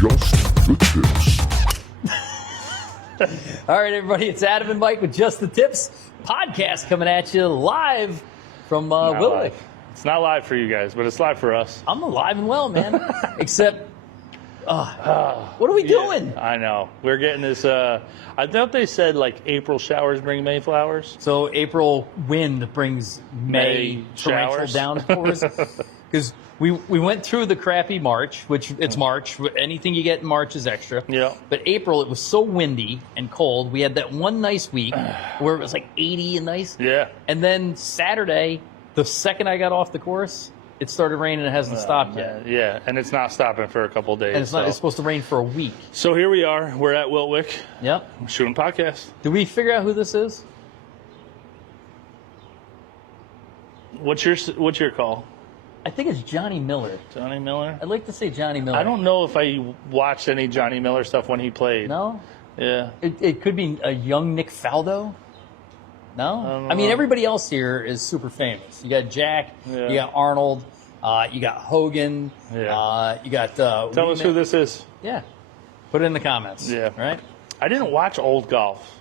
Just the Tips. All right, everybody, it's Adam and Mike with Just the Tips podcast coming at you live from Wilwick. It's not live for you guys, but it's live for us. I'm alive and well, man. Except, what are we doing? I know. We're getting this, I thought they said like April showers bring May flowers. So April wind brings May torrential showers. downpours. Because we went through the crappy March, which it's March. Anything you get in March is extra. Yeah. But April, it was so windy and cold. We had that one nice week where it was like 80 and nice. Yeah. And then Saturday, the second I got off the course, it started raining and it hasn't stopped yet. Yeah, and it's not stopping for a couple of days. And it's supposed to rain for a week. So here we are. We're at Wilwick. Yep. Shooting podcast. Did we figure out who this is? What's your call? I think it's Johnny Miller. Johnny Miller? I'd like to say Johnny Miller. I don't know if I watched any Johnny Miller stuff when he played. No? Yeah. It could be a young Nick Faldo. No? I mean, everybody else here is super famous. You got Jack, you got Arnold, you got Hogan, you got... Tell us who this is. Yeah. Put it in the comments. Yeah. Right? I didn't watch old golf.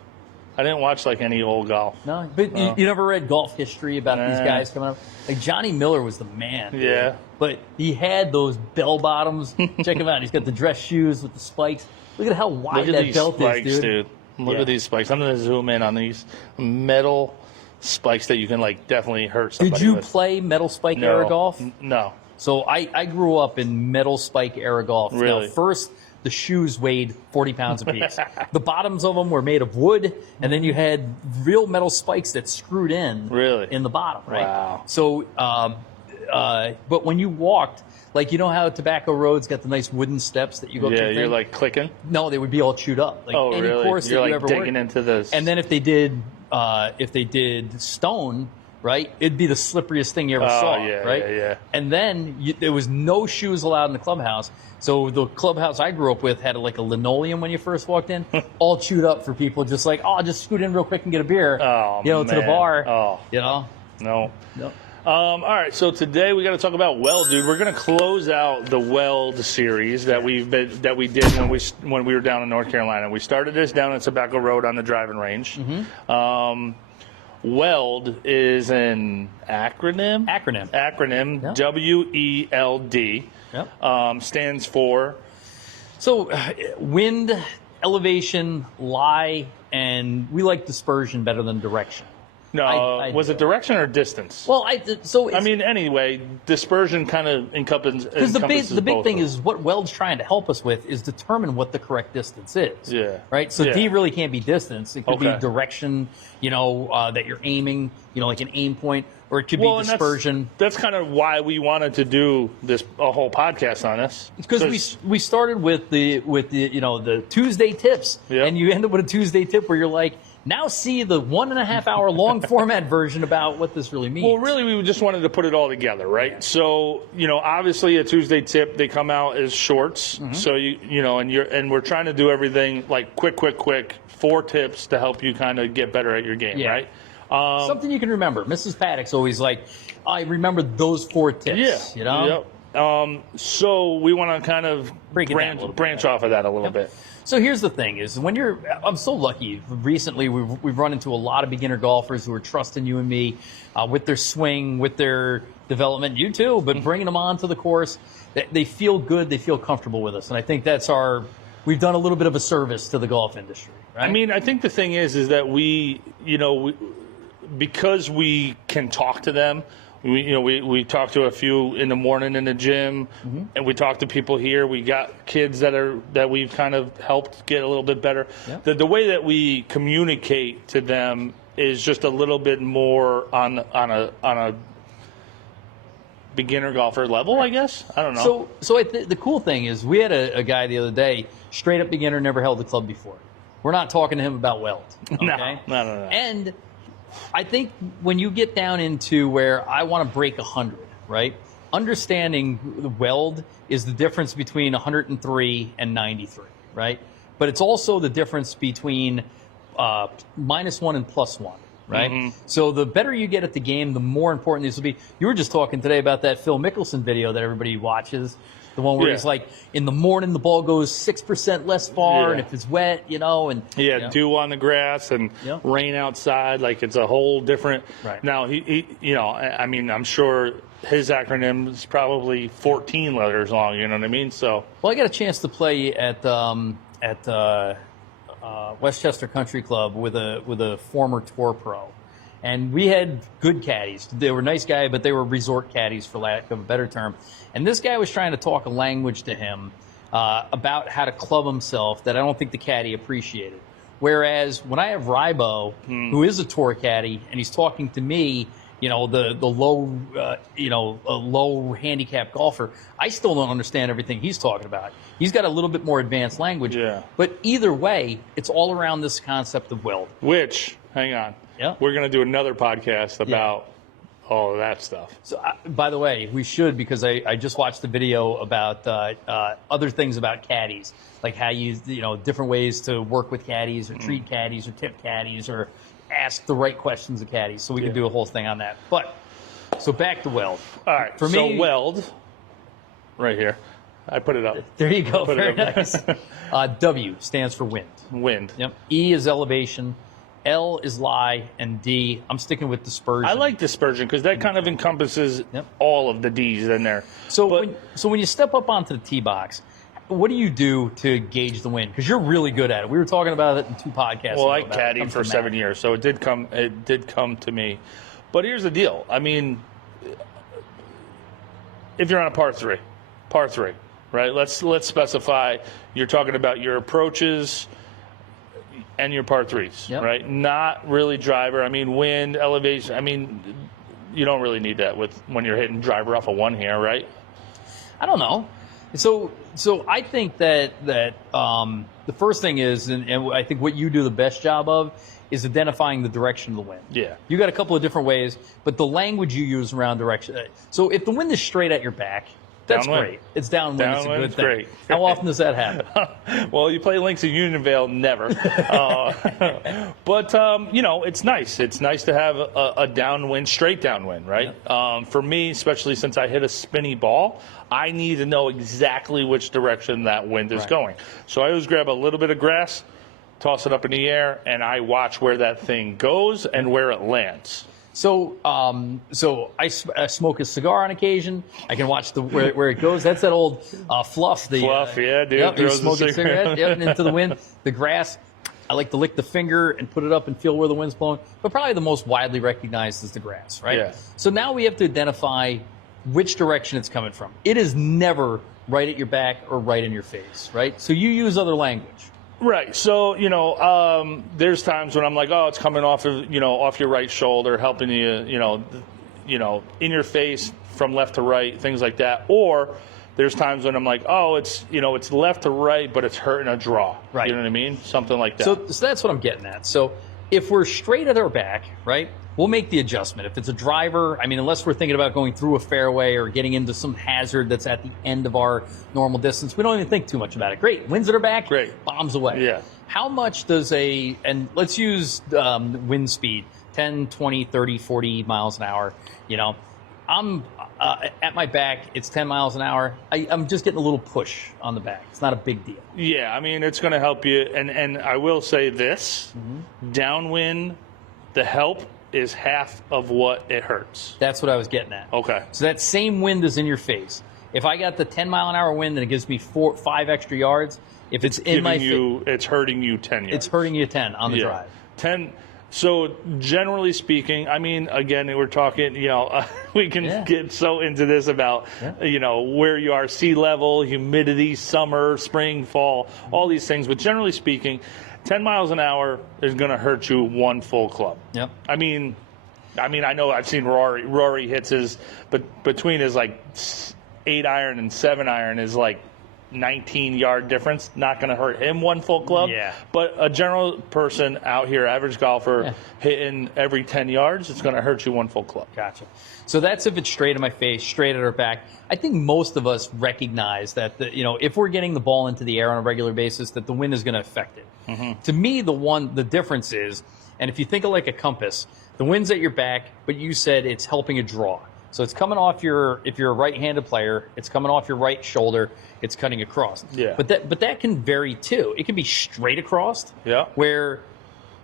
I didn't watch like any old golf. No? But you never read golf history about these guys coming up? Like, Johnny Miller was the man. Yeah. Dude. But he had those bell bottoms. Check him out. He's got the dress shoes with the spikes. Look at how wide that belt spikes, is, dude. Look at these spikes. I'm going to zoom in on these metal spikes that you can like definitely hurt somebody Did you with. play metal spike era golf? No. So I grew up in metal spike era golf. Really? Now, first, the shoes weighed 40 pounds apiece. The bottoms of them were made of wood, and then you had real metal spikes that screwed in in the bottom, right? Wow. So, but when you walked, like, you know how Tobacco Road's got the nice wooden steps that you go through? Yeah, you're like clicking? No, they would be all chewed up. Like any really? course You're that you like ever digging worked. into this. And then if they did stone, right, it'd be the slipperiest thing you ever saw, right? Yeah. And then there was no shoes allowed in the clubhouse. So the clubhouse I grew up with had like a linoleum when you first walked in, all chewed up for people just like, just scoot in real quick and get a beer, to the bar, No. All right, so today we got to talk about W.E.L.D, dude. We're going to close out the W.E.L.D series that we did when we were down in North Carolina. We started this down at Tobacco Road on the driving range. W.E.L.D is an acronym. Yep. W.E.L.D. Yep. Stands for. So wind, elevation, lie, and we like dispersion better than direction. No, was it direction or distance? Well, anyway, dispersion kind of encompasses because the big both thing is what W.E.L.D's trying to help us with is determine what the correct distance is. Yeah. Right. So D really can't be distance. It could be direction. That you're aiming. Like an aim point, or it could be dispersion. That's kind of why we wanted to do a whole podcast on this. Because we started with the Tuesday tips, and you end up with a Tuesday tip where you're like, now see the 1.5 hour long format version about what this really means. Well, really, we just wanted to put it all together, right? So, obviously a Tuesday tip, they come out as shorts. So and we're trying to do everything like quick, 4 tips to help you kind of get better at your game, right? Something you can remember. Mrs. Paddock's always like, I remember those 4 tips. So we want to kind of branch off of that a little bit. So here's the thing is I'm so lucky. Recently, we've run into a lot of beginner golfers who are trusting you and me with their swing, with their development, you too, but bringing them onto the course. They feel good. They feel comfortable with us. And I think we've done a little bit of a service to the golf industry. Right? I mean, I think the thing is that because we can talk to them, we talk to a few in the morning in the gym, and we talk to people here. We got kids that we've kind of helped get a little bit better. Yeah. The way that we communicate to them is just a little bit more on a beginner golfer level, I guess. I don't know. So the cool thing is we had a guy the other day, straight up beginner, never held a club before. We're not talking to him about W.E.L.D. Okay? No. And I think when you get down into where I want to break 100, right? Understanding the W.E.L.D is the difference between 103 and 93, right? But it's also the difference between -1 and +1, right? So the better you get at the game, the more important this will be. You were just talking today about that Phil Mickelson video that everybody watches. The one where he's like, in the morning the ball goes 6% less far, and if it's wet, you know, and dew on the grass and rain outside, like it's a whole different. Right. Now he you know, I mean, I'm sure his acronym is probably 14 letters long. You know what I mean? So. Well, I got a chance to play at Westchester Country Club with a former tour pro. And we had good caddies. They were nice guys, but they were resort caddies, for lack of a better term. And this guy was trying to talk a language to him about how to club himself that I don't think the caddy appreciated. Whereas when I have Rybo, who is a tour caddy, and he's talking to me, you know, the low, a low handicap golfer, I still don't understand everything he's talking about. He's got a little bit more advanced language. Yeah. But either way, it's all around this concept of W.E.L.D. Which, hang on. Yeah. We're going to do another podcast about all of that stuff. So, by the way, we should, because I just watched the video about other things about caddies, like how different ways to work with caddies or treat caddies or tip caddies or ask the right questions of caddies. So we can do a whole thing on that. But, so back to W.E.L.D. All right. For me, W.E.L.D. right here. I put it up. There you go. Very nice. W stands for wind. Wind. Yep. E is elevation. L is lie, and D, I'm sticking with dispersion. I like dispersion because that kind of encompasses all of the D's in there. So when you step up onto the tee box, what do you do to gauge the wind? Because you're really good at it. We were talking about it in 2 podcasts. Well, I caddied for 7 years, so it did come to me. But here's the deal. I mean, if you're on a par three, right? Let's specify. You're talking about your approaches and your par threes, right? Not really driver. I mean, wind, elevation. I mean, you don't really need that when you're hitting driver off of 1 here, right? I don't know. So I think that the first thing is, and I think what you do the best job of, is identifying the direction of the wind. Yeah. You got a couple of different ways, but the language you use around direction. So if the wind is straight at your back, that's great. It's downwind. It's a good thing. Great. How often does that happen? Well, you play links in Unionville, never. But it's nice. It's nice to have a downwind, straight downwind, right? Yeah. For me, especially since I hit a spinny ball, I need to know exactly which direction that wind is going. So I always grab a little bit of grass, toss it up in the air, and I watch where that thing goes and where it lands. So I smoke a cigar on occasion. I can watch where it goes. That's that old fluff. Yeah, dude. Yep, you're smoking a cigarette into the wind. The grass, I like to lick the finger and put it up and feel where the wind's blowing. But probably the most widely recognized is the grass, right? Yeah. So now we have to identify which direction it's coming from. It is never right at your back or right in your face, right? So you use other language. Right. So, there's times when I'm like, oh, it's coming off of, off your right shoulder, helping you, in your face from left to right, things like that. Or there's times when I'm like, oh, it's left to right, but it's hurting a draw. Right. You know what I mean? Something like that. So that's what I'm getting at. So if we're straight at our back, right, we'll make the adjustment. If it's a driver, I mean, unless we're thinking about going through a fairway or getting into some hazard that's at the end of our normal distance, we don't even think too much about it. Great. Winds at our back, great. Bombs away. Yeah. How much does and let's use wind speed, 10, 20, 30, 40 miles an hour. I'm at my back, it's 10 miles an hour. I'm just getting a little push on the back. It's not a big deal. Yeah, I mean, it's going to help you. And I will say this, downwind, the help is half of what it hurts. That's what I was getting at. Okay. So that same wind is in your face. If I got the 10-mile-an-hour wind and it gives me 5 extra yards, if it's in my face, it's hurting you 10 yards. It's hurting you 10 on the drive. 10. So generally speaking, I mean, again, we're talking, we can get so into this about, where you are, sea level, humidity, summer, spring, fall, all these things. But generally speaking, 10 miles an hour is going to hurt you 1 full club. Yep. I mean, I know I've seen Rory hits his, but between his 8-iron and 7-iron is 19-yard difference. Not going to hurt him 1 full club. Yeah. But a general person out here, average golfer, hitting every 10 yards, it's going to hurt you 1 full club. Gotcha. So that's if it's straight in my face, straight at our back. I think most of us recognize that if we're getting the ball into the air on a regular basis, that the wind is going to affect it. Mm-hmm. To me, the difference is, and if you think of like a compass, the wind's at your back, but you said it's helping a draw. So it's coming off if you're a right-handed player, it's coming off your right shoulder, it's cutting across. Yeah. But that can vary too. It can be straight across. Yeah. Where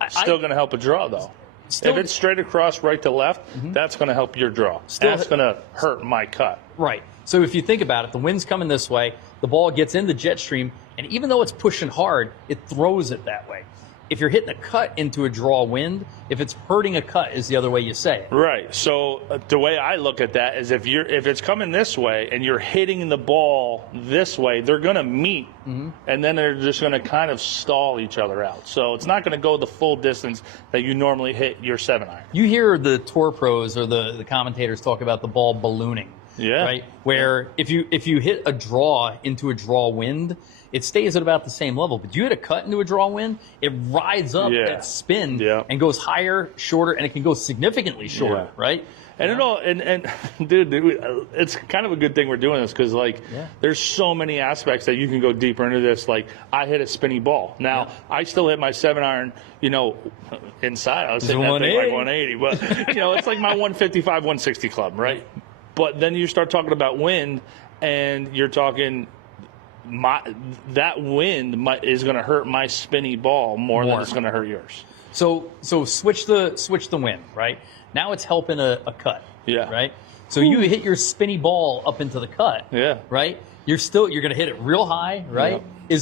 still going to help a draw though. If it's straight across right to left, that's going to help your draw. That's going to hurt my cut. Right. So if you think about it, the wind's coming this way, the ball gets in the jet stream, and even though it's pushing hard, it throws it that way. If you're hitting a cut into a draw wind, if it's hurting a cut is the other way you say it. Right. So the way I look at that is if it's coming this way and you're hitting the ball this way, they're going to meet, and then they're just going to kind of stall each other out. So it's not going to go the full distance that you normally hit your 7-iron. You hear the tour pros or the commentators talk about the ball ballooning. Yeah. Right? Where if you hit a draw into a draw wind, it stays at about the same level. But you hit a cut into a draw wind, it rides up that spin and goes higher, shorter, and it can go significantly shorter, right? And dude, it's kind of a good thing we're doing this because there's so many aspects that you can go deeper into this. Like I hit a spinny ball. Now I still hit my 7-iron, inside. I was hitting that thing like 180, but it's like my 155, 160 club, right? But then you start talking about wind, and you're talking that wind is going to hurt my spinny ball more than it's going to hurt yours. So switch the wind, right? Now it's helping a cut. Yeah. Right? So you hit your spinny ball up into the cut. Yeah. Right? You're gonna hit it real high, right? Yeah.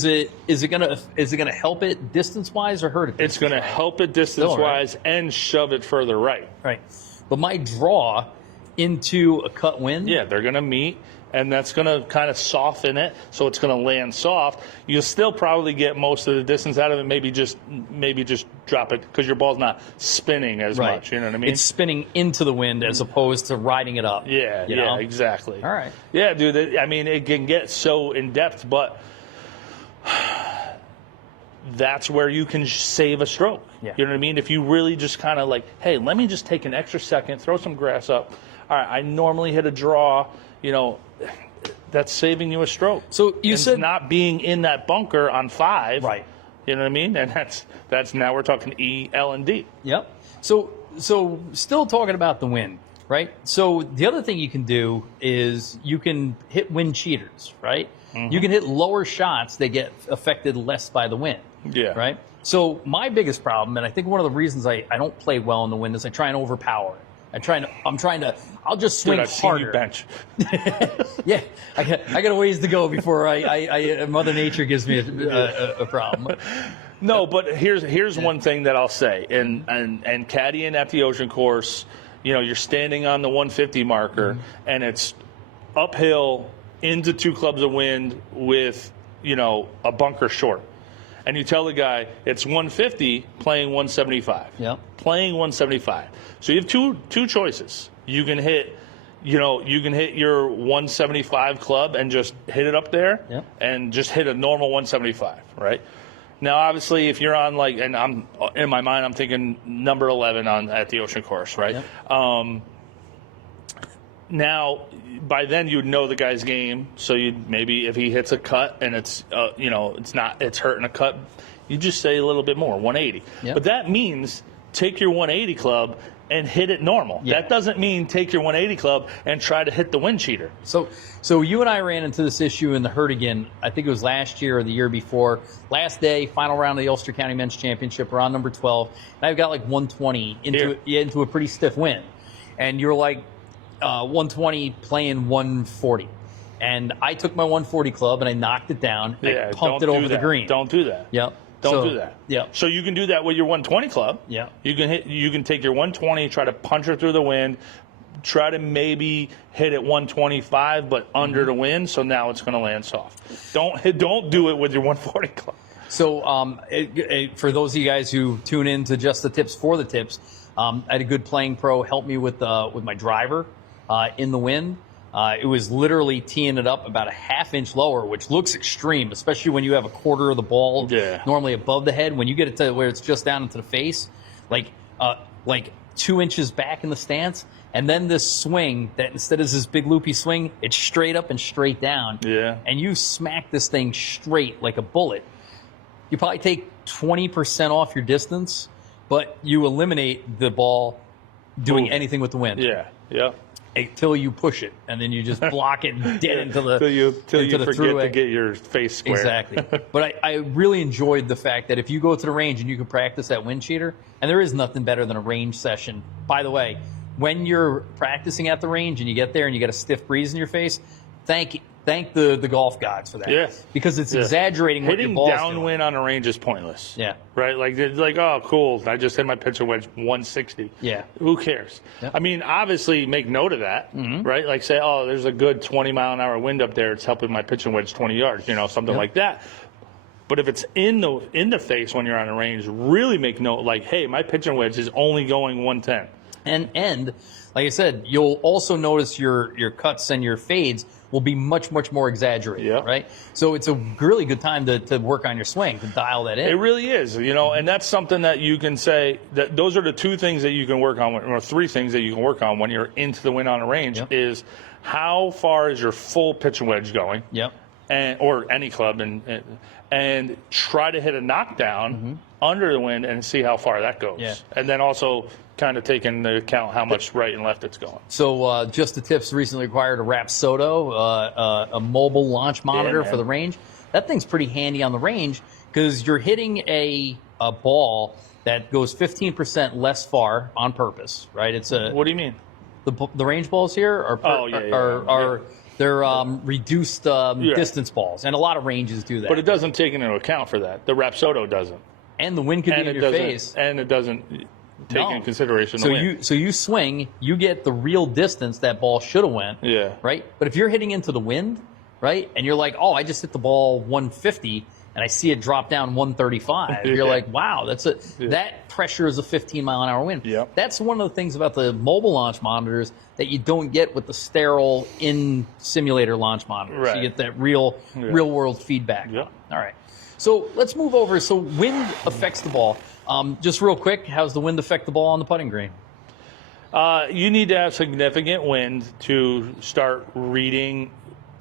Is it gonna help it distance wise or hurt it? It's gonna help it distance wise and shove it further right. Right. But my draw into a cut wind. Yeah, they're gonna meet. And that's going to kind of soften it, so it's going to land soft. You'll still probably get most of the distance out of it. Maybe just drop it because your ball's not spinning as much. You know what I mean? It's spinning into the wind as opposed to riding it up. Yeah, exactly. All right. Yeah, dude. It can get so in depth, but that's where you can save a stroke. Yeah. You know what I mean? If you really just kind of like, hey, let me just take an extra second, throw some grass up. All right, I normally hit a draw. That's saving you a stroke. So you said not being in that bunker on 5, right? You know what I mean? And that's now we're talking E, L, and D. Yep. So still talking about the wind, right? So the other thing you can do is you can hit wind cheaters, right? You can hit lower shots that get affected less by the wind. Yeah. Right. So my biggest problem, and I think one of the reasons I don't play well in the wind, is I try and overpower it. I'll just swing Dude, I've harder. Seen you bench. Yeah, I got a ways to go before Mother Nature gives me a problem. No, but here's one thing that I'll say, and caddying at the ocean course, you're standing on the 150 marker, and it's uphill into 2 clubs of wind with a bunker short. And you tell the guy it's 150 playing 175. Yep. Playing 175. So you have two choices. You can hit, your 175 club and just hit it up there, and just hit a normal 175, right? Now, obviously, if you're on and I'm in my mind, I'm thinking number 11 at the ocean course, right? Yep. Now, by then you'd know the guy's game, so you'd maybe if he hits a cut and it's it's hurting a cut, you just say a little bit more, 180. Yep. But that means take your 180 club and hit it normal. Yep. That doesn't mean take your 180 club and try to hit the wind cheater. So you and I ran into this issue in the herd again. I think it was last year or the year before. Last day, final round of the Ulster County Men's Championship. We're on number 12. And I've got 120 into a pretty stiff wind, and you're 120 playing 140. And I took my 140 club and I knocked it down. I pumped it over the green. Don't do that. Yep. Don't do that. Yeah. So you can do that with your 120 club. Yeah. You can take your 120, try to punch her through the wind, try to maybe hit it 125, but under the wind. So now it's going to land soft. Don't do it with your 140 club. So for those of you guys who tune in to just the tips for the tips, I had a good playing pro help me with my driver in the wind. It was literally teeing it up about a half-inch lower, which looks extreme, especially when you have a quarter of the ball normally above the head. When you get it to where it's just down into the face, like 2 inches back in the stance, and then this swing that instead of this big loopy swing, it's straight up and straight down. Yeah. And you smack this thing straight like a bullet. You probably take 20% off your distance, but you eliminate the ball doing anything with the wind. Yeah. Yeah. until you push it, and then you just block it dead into the till you forget to get your face square. Exactly. But I really enjoyed the fact that if you go to the range and you can practice that wind cheater, and there is nothing better than a range session. By the way, when you're practicing at the range and you get there and you get a stiff breeze in your face, thank the golf gods for that. Yeah. Because it's exaggerating what your ball's doing. Hitting downwind on a range is pointless. Yeah. Right? Like, oh, cool. I just hit my pitching wedge 160. Yeah. Who cares? Yep. I mean, obviously, make note of that, right? Like, say, oh, there's a good 20-mile-an-hour wind up there. It's helping my pitching wedge 20 yards, something like that. But if it's in the face when you're on a range, really make note, like, hey, my pitching wedge is only going 110. And like I said, you'll also notice your cuts and your fades will be much, much more exaggerated, right? So it's a really good time to work on your swing, to dial that in. It really is, and that's something that you can say that those are the two things that you can work on, or three things that you can work on when you're into the wind on a range is how far is your full pitching wedge going? Yep. Or any club, and try to hit a knockdown under the wind and see how far that goes. Yeah. And then also kind of take into account how much right and left it's going. So Just the Tips recently acquired a Rapsodo, a mobile launch monitor for the range. That thing's pretty handy on the range because you're hitting a ball that goes 15% less far on purpose, right? What do you mean? The range balls here are they're reduced distance balls, and a lot of ranges do that. But it doesn't take into account for that. The Rapsodo doesn't. And the wind could be in your face. And it doesn't take into consideration the wind. So you swing, you get the real distance that ball should have went. Yeah. Right? But if you're hitting into the wind, right, and you're like, oh, I just hit the ball 150, and I see it drop down 135, you're like, wow, that pressure is a 15-mile-an-hour wind. Yep. That's one of the things about the mobile launch monitors that you don't get with the sterile in-simulator launch monitors. Right. You get that real-world feedback. Yep. All right. So let's move over. So wind affects the ball. Just real quick, how's the wind affect the ball on the putting green? You need to have significant wind to start reading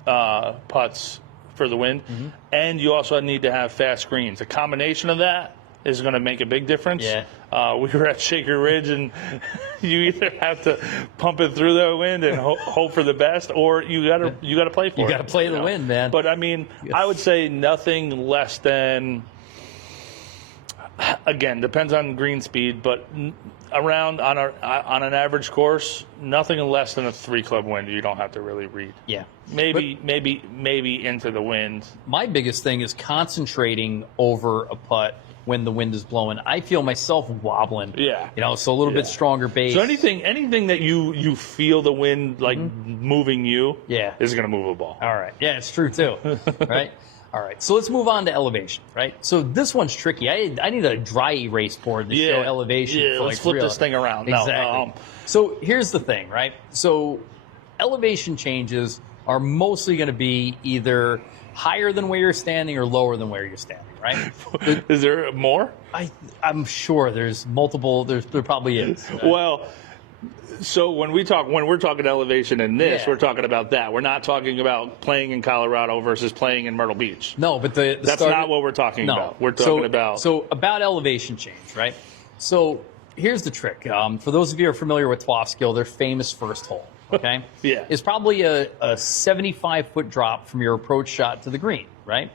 putts for the wind, and you also need to have fast greens. A combination of that is going to make a big difference. Yeah. We were at Shaker Ridge, and you either have to pump it through the wind and hope for the best, or you got to play for it. You got to play the wind, man. But I mean, I would say nothing less than. Again, depends on green speed, but around on an average course, nothing less than a 3-club wind. You don't have to really read. Yeah. Maybe into the wind. My biggest thing is concentrating over a putt when the wind is blowing. I feel myself wobbling. Yeah. So a little bit stronger base. So anything that you feel the wind like moving you is going to move a ball. All right. Yeah, it's true too. Right? All right, so let's move on to elevation, right? So this one's tricky. I need a dry erase board to show elevation. Yeah, let's flip this thing around. Exactly. No, so here's the thing, right? So elevation changes are mostly going to be either higher than where you're standing or lower than where you're standing, right? Is there more? I'm sure there's multiple. There probably is. Right? Well. So when we're talking elevation in this, we're talking about that. We're not talking about playing in Colorado versus playing in Myrtle Beach. No, but that's not what we're talking about. We're talking about elevation change, right? So here's the trick. For those of you who are familiar with Twofskill, their famous first hole, okay? Yeah. It's probably a 75-foot drop from your approach shot to the green, right?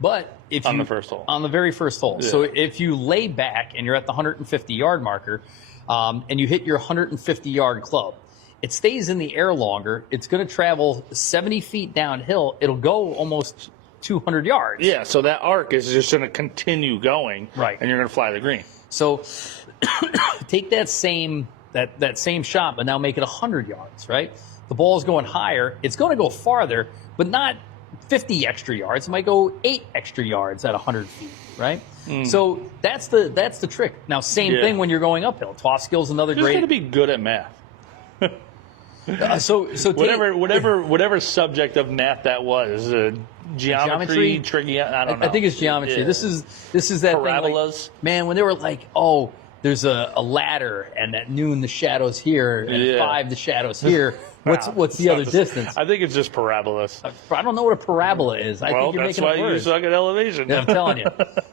But on the first hole. On the very first hole. Yeah. So if you lay back and you're at the 150-yard marker, and you hit your 150-yard club, it stays in the air longer. It's going to travel 70 feet downhill. It'll go almost 200 yards. Yeah, so that arc is just going to continue going, right? And you're going to fly the green. So take that same shot, but now make it 100 yards, right? The ball is going higher. It's going to go farther, but not 50 extra yards. It might go 8 extra yards at 100 feet, right? So that's the trick. Now, same thing when you're going uphill. Twofskill's another You're great. You're going to be good at math. So whatever subject of math that was, geometry, I don't know. I think it's geometry. Yeah. This is that parabolas. thing, like, man, when they were like, oh, there's a ladder, and at noon the shadow's here, and at 5 the shadow's here. What's the other distance? I think it's just parabolas. I don't know what a parabola is. I think you're making it worse. That's why you suck at elevation. Yeah, I'm telling you.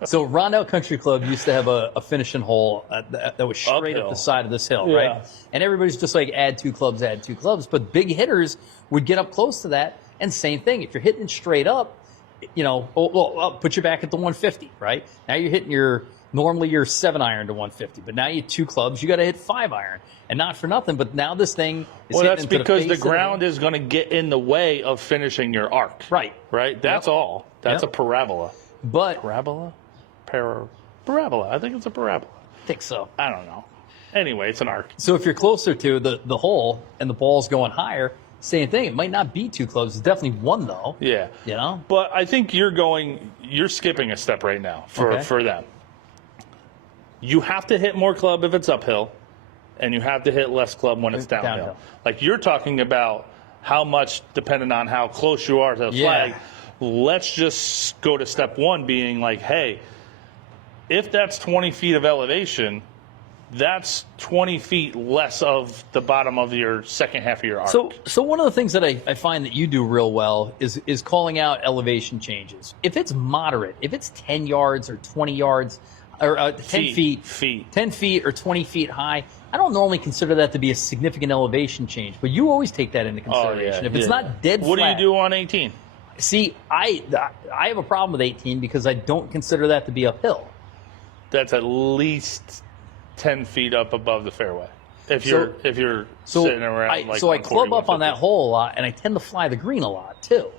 So Rondell Country Club used to have a finishing hole that was straight up the side of this hill, right? And everybody's just like, add 2 clubs, add 2 clubs. But big hitters would get up close to that, and same thing. If you're hitting straight up, I'll put you back at the 150, right? Now you're hitting normally you're 7-iron to 150, but now you 2 clubs, you got to hit 5-iron. And not for nothing, but now this thing is hitting that's into because the ground is going to get in the way of finishing your arc. Right. Right? That's all. That's a parabola. But parabola? Parabola. I think it's a parabola. I think so. I don't know. Anyway, it's an arc. So if you're closer to the hole and the ball's going higher, same thing. It might not be 2 clubs. It's definitely 1, though. Yeah. You But I think you're skipping a step right now for them. You have to hit more club if it's uphill, and you have to hit less club when it's downhill. Like you're talking about how much, depending on how close you are to the flag. Let's just go to step 1 being like, hey, if that's 20 feet of elevation, that's 20 feet less of the bottom of your second half of your arc. So one of the things that I find that you do real well is calling out elevation changes. If it's moderate, if it's 10 yards or 20 yards, or 10 feet, 10 feet or 20 feet high, I don't normally consider that to be a significant elevation change, but you always take that into consideration. If it's not dead flat. What do you do on 18? See, I have a problem with 18 because I don't consider that to be uphill. That's at least 10 feet up above the fairway. If you're sitting around so I club up on that hole a lot, and I tend to fly the green a lot too.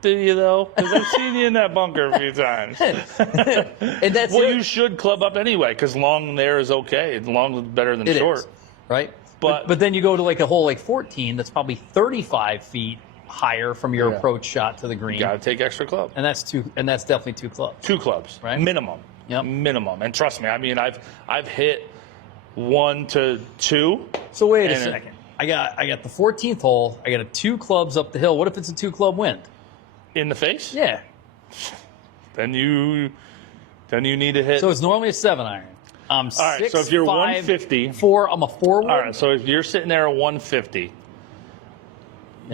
Do you though? Because I've seen you in that bunker a few times. And that's you should club up anyway, because long there is okay. Long is better than short, right? But then you go to like a hole like 14 that's probably 35 feet higher from your approach shot to the green. You got to take extra club, and that's definitely 2 clubs. 2 clubs, right? Minimum. Yep. Minimum. And trust me, I mean, I've hit 1 to 2. So wait a second. I got the 14th hole. I got a 2 clubs up the hill. What if it's a 2 club wind? In the face? Yeah. Then you need to hit. So it's normally a 7-iron. I'm all right. So if you're 150, 4, I'm a 4-wood. All right. So if you're sitting there at 150,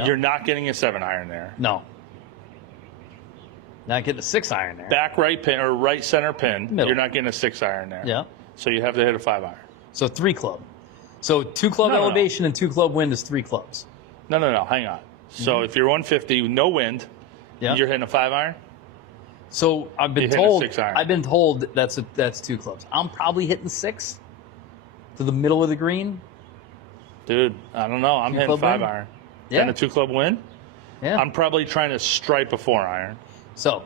you're not getting a 7-iron there. No. Not getting a 6-iron there. Back right pin or right center pin. Middle. You're not getting a 6-iron there. Yeah. So you have to hit a 5-iron. So 3 club. So 2 club elevation and 2 club wind is 3 clubs. No. Hang on. So if you're 150, no wind, you're hitting a 5-iron. So I've been told that's 2 clubs. I'm probably hitting 6 to the middle of the green. Dude, I don't know. I'm hitting 5-iron. Yeah. And a 2 club win? Yeah. I'm probably trying to stripe a 4-iron. So,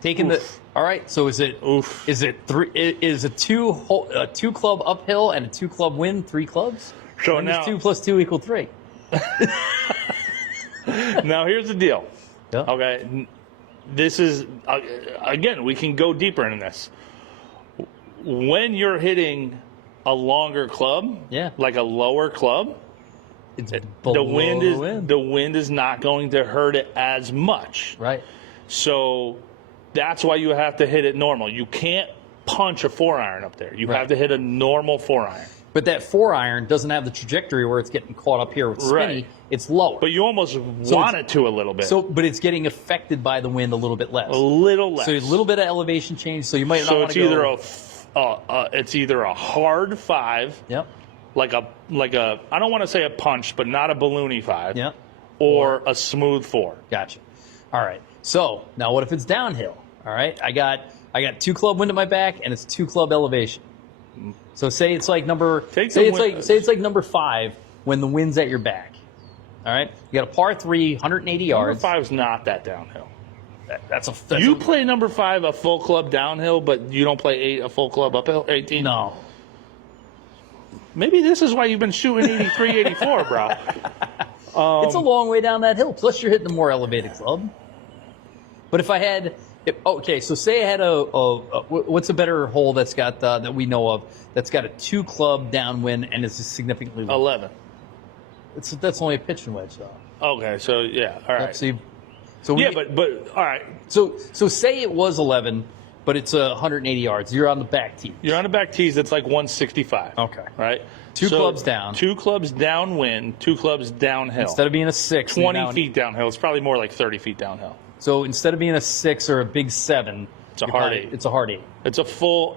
taking all right. So is it 3? Is a 2 club uphill and a 2 club win 3 clubs? So when now 2 plus 2 equal 3. Now here's the deal. Yeah. Okay, this is again, we can go deeper into this. When you're hitting a longer club, like a lower club, the wind is not going to hurt it as much. Right. So that's why you have to hit it normal. You can't punch a 4-iron up there. You have to hit a normal 4-iron. But that 4-iron doesn't have the trajectory where it's getting caught up here with spinny. Right. It's lower. But you almost want it to a little bit. But it's getting affected by the wind a little bit less. A little less. So a little bit of elevation change. So you might not want to go. So it's either a hard 5. Yep. Like a I don't want to say a punch, but not a balloony 5. Yep. Or a smooth 4. Gotcha. All right. So now what if it's downhill? All right. I got 2 club wind at my back and it's 2 club elevation. So say it's like number 5 when the wind's at your back. All right. You got a par 3, 180 yards. Number 5's not that downhill. You play number 5 a full club downhill, but you don't play 8 a full club uphill. 18. No. Maybe this is why you've been shooting 83, 84, bro. It's a long way down that hill. Plus, you're hitting a more elevated club. But if I had, so say I had what's a better hole that's got that we know of that's got a 2 club downwind and is significantly low? 11. That's only a pitching wedge though. Okay, so all right. But all right. So say it was 11. but it's 180 yards. You're on the back tee. You're on the back tees. It's like 165. Okay. Right? Two clubs down. 2 clubs downwind, 2 clubs downhill. Instead of being a 6. 20 feet downhill. It's probably more like 30 feet downhill. So instead of being a 6 or a big 7, it's a hard 8. It's a hard 8. It's a full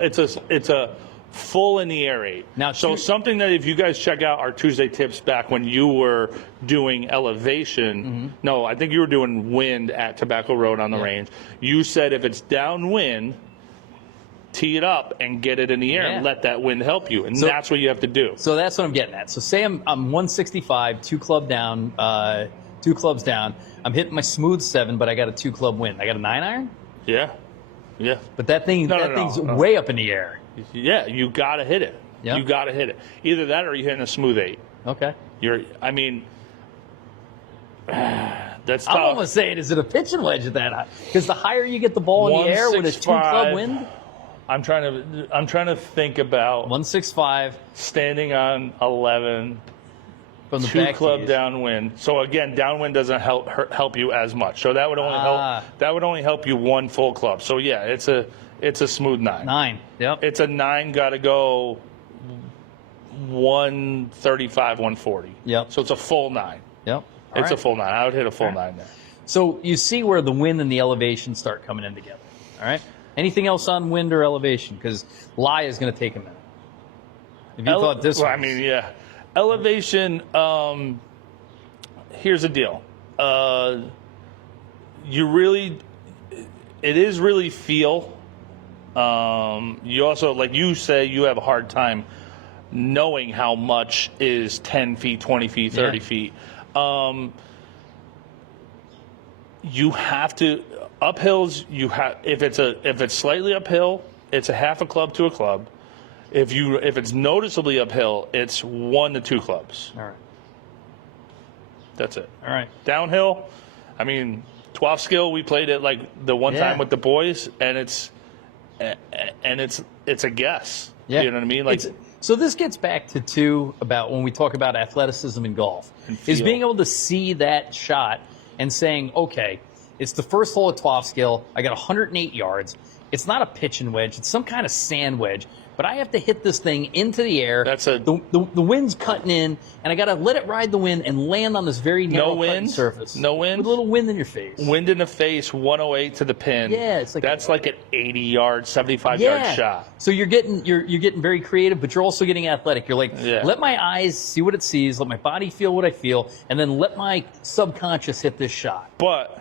in the air 8. Now, so something that if you guys check out our Tuesday tips back when you were doing elevation, no, I think you were doing wind at Tobacco Road on the range. You said if it's downwind, tee it up and get it in the air and let that wind help you. And that's what you have to do. So that's what I'm getting at. So say I'm 165, 2 clubs down. I'm hitting my smooth 7, but I got a 2 club wind. I got a 9 iron? Yeah. Yeah. But that thing's way up in the air. Yeah, you got to hit it. Yeah. You got to hit it. Either that or you're hitting a smooth 8. Okay. That's tough. I'm almost saying, is it a pitching wedge at that high? Because the higher you get the ball in the air with a 2 club wind. I'm trying to think about 165 standing on 11 from the 2 club downwind. So again, downwind doesn't help you as much. So that would only help you 1 full club. So yeah, it's a smooth 9. 9. Yep. It's a 9. Got to go 135, 140. Yep. So it's a full 9. Yep. It's a full 9. I would hit a full 9 there. So you see where the wind and the elevation start coming in together. All right. Anything else on wind or elevation? Because lie is going to take a minute. If you thought this was... I mean, yeah. Elevation, here's the deal. It is really feel. You also, like you say, you have a hard time knowing how much is 10 feet, 20 feet, 30 feet. You have to... Uphills, if it's slightly uphill, it's a half a club to a club. If it's noticeably uphill, it's 1 to 2 clubs. All right. That's it. All right. Downhill, 12 skill. We played it like the one time with the boys, and it's a guess. Yeah. You know what I mean? So this gets back to about when we talk about athleticism in golf, is being able to see that shot and saying, okay, it's the first hole at 12 skill. I got 108 yards. It's not a pitching wedge. It's some kind of sand wedge. But I have to hit this thing into the air. The wind's cutting in, and I got to let it ride the wind and land on this very narrow cutting surface. No wind. With a little wind in your face. Wind in the face, 108 to the pin. Yeah, it's like that's like an 80-yard, 75-yard shot. So you're getting very creative, but you're also getting athletic. You're like, let my eyes see what it sees, let my body feel what I feel, and then let my subconscious hit this shot. But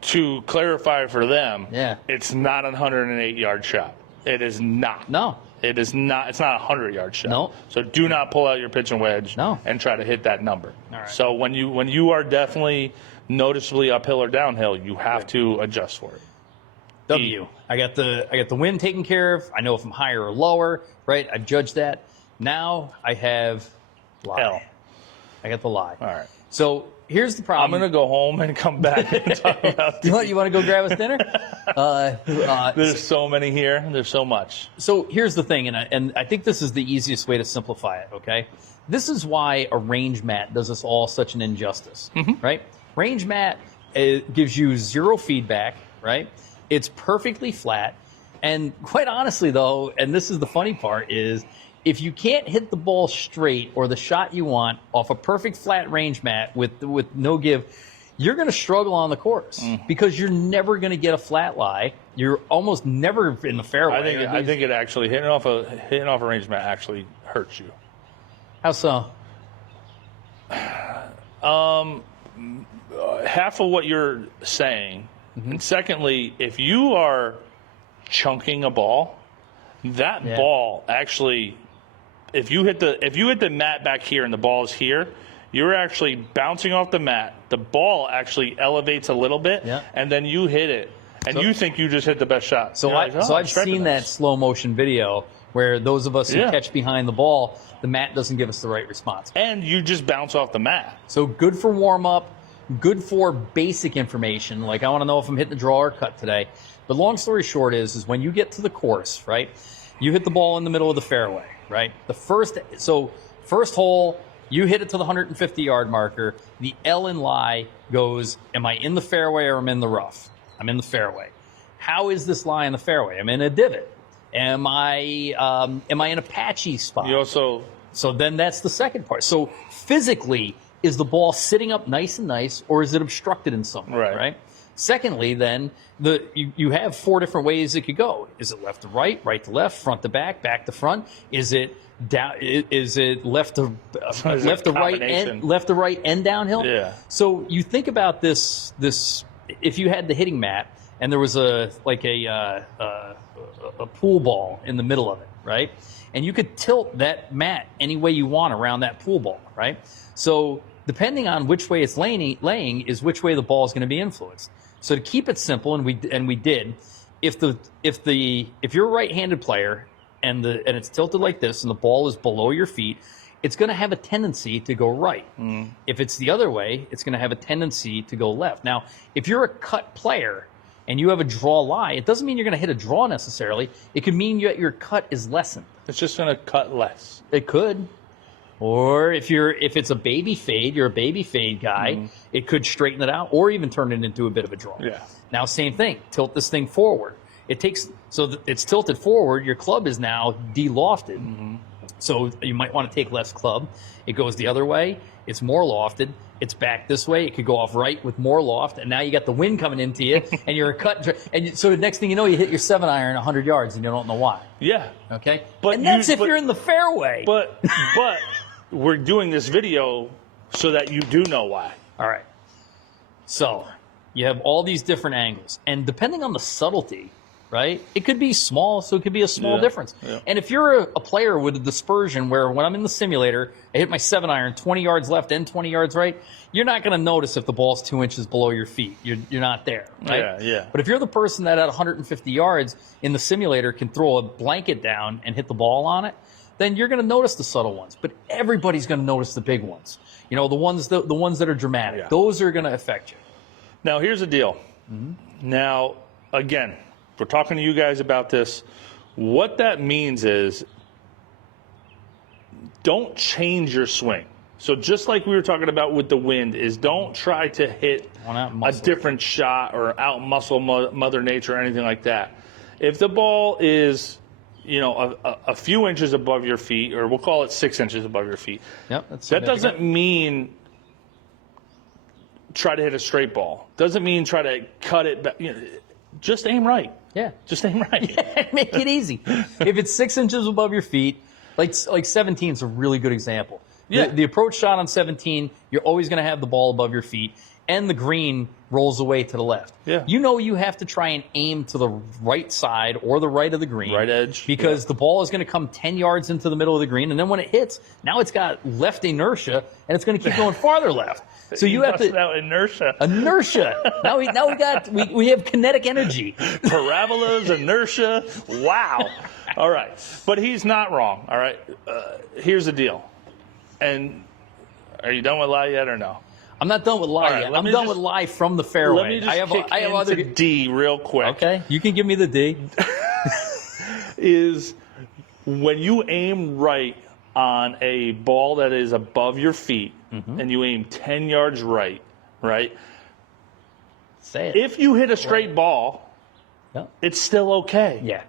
to clarify for them, it's not a 108-yard shot. It is not. No. It is not. It's not a 100-yard shot. No. So do not pull out your pitching wedge and try to hit that number. All right. So when you are definitely noticeably uphill or downhill, you have to adjust for it. W. I got the wind taken care of. I know if I'm higher or lower, right? I've judged that. Now I have lie. L. I got the lie. All right. So here's the problem. I'm going to go home and come back and talk about You want to go grab us dinner? There's so many here. There's so much. So here's the thing, and I think this is the easiest way to simplify it, okay? This is why a range mat does us all such an injustice, right? Range mat gives you 0 feedback, right? It's perfectly flat. And quite honestly, though, and this is the funny part, is if you can't hit the ball straight or the shot you want off a perfect flat range mat with no give, you're going to struggle on the course because you're never going to get a flat lie. You're almost never in the fairway. I think it actually hitting off a range mat actually hurts you. How so? Half of what you're saying, and secondly, if you are chunking a ball, that ball actually, if you hit the mat back here and the ball is here, you're actually bouncing off the mat. The ball actually elevates a little bit, and then you hit it, and you think you just hit the best shot. So I've seen that slow motion video where those of us who catch behind the ball, the mat doesn't give us the right response. And you just bounce off the mat. So good for warm-up, good for basic information. Like I want to know if I'm hitting the draw or cut today. But long story short is when you get to the course, right, you hit the ball in the middle of the fairway, right? First hole, you hit it to the 150-yard marker. The L in lie goes, am I in the fairway or am I in the rough? I'm in the fairway. how is this lie in the fairway? I'm in a divot. Am I in a patchy spot? So then that's the second part. So physically, is the ball sitting up nice and nice, or is it obstructed in some way, right? Secondly, then, you have 4 different ways it could go. Is it left to right, right to left, front to back, back to front? Is it down? Is it left to right and downhill? Yeah. So you think about this. If you had the hitting mat and there was a pool ball in the middle of it, right? And you could tilt that mat any way you want around that pool ball, right? So depending on which way it's laying is which way the ball is going to be influenced. So to keep it simple, and we did, if you're a right-handed player and it's tilted like this and the ball is below your feet, it's going to have a tendency to go right. If it's the other way, it's going to have a tendency to go left. Now, if you're a cut player and you have a draw lie, it doesn't mean you're going to hit a draw necessarily. It could mean your cut is lessened. It's just going to cut less. It could. Or if it's a baby fade, you're a baby fade guy, it could straighten it out or even turn it into a bit of a draw. Yeah. Now, same thing. Tilt this thing forward. It's tilted forward. Your club is now de-lofted. So you might want to take less club. It goes the other way. It's more lofted. It's back this way. It could go off right with more loft, and now you got the wind coming into you, and you're a cut. So the next thing you know, you hit your 7-iron 100 yards, and you don't know why. Yeah. Okay. And that's if you're in the fairway. But we're doing this video so that you do know why. All right. So you have all these different angles, and depending on the subtlety, right? It could be small, so it could be a small difference. Yeah. And if you're a player with a dispersion where when I'm in the simulator, I hit my 7-iron 20 yards left and 20 yards right, you're not going to notice if the ball's 2 inches below your feet. You're not there, right? Yeah. But if you're the person that at 150 yards in the simulator can throw a blanket down and hit the ball on it, then you're going to notice the subtle ones. But everybody's going to notice the big ones. You know, the ones that are dramatic. Yeah. Those are going to affect you. Now, here's the deal. Now, again, we're talking to you guys about this. What that means is don't change your swing. So just like we were talking about with the wind, is don't try to hit a different shot or out-muscle Mother Nature or anything like that. If the ball is, you know, a few inches above your feet, or we'll call it 6 inches above your feet, that doesn't mean try to hit a straight ball. Doesn't mean try to cut it back. You know, just aim right. Yeah. Just aim right. Yeah, make it easy. If it's 6 inches above your feet, like 17 is a really good example. Yeah. The approach shot on 17, you're always going to have the ball above your feet, and the green rolls away to the left. Yeah. You know you have to try and aim to the right side or the right of the green. Right edge. Because the ball is going to come 10 yards into the middle of the green, and then when it hits, now it's got left inertia, and it's going to keep going farther left. So you have to out inertia. Inertia. Now we have kinetic energy. Parabolas, inertia. Wow. All right, but he's not wrong. All right. Here's the deal. And are you done with lie yet or no? I'm not done with lie yet. I'm done with lie from the fairway. Let me just I have other D real quick. Okay, you can give me the D. Is when you aim right on a ball that is above your feet, and you aim 10 yards right? Say it. If you hit a straight ball, it's still okay. Yeah.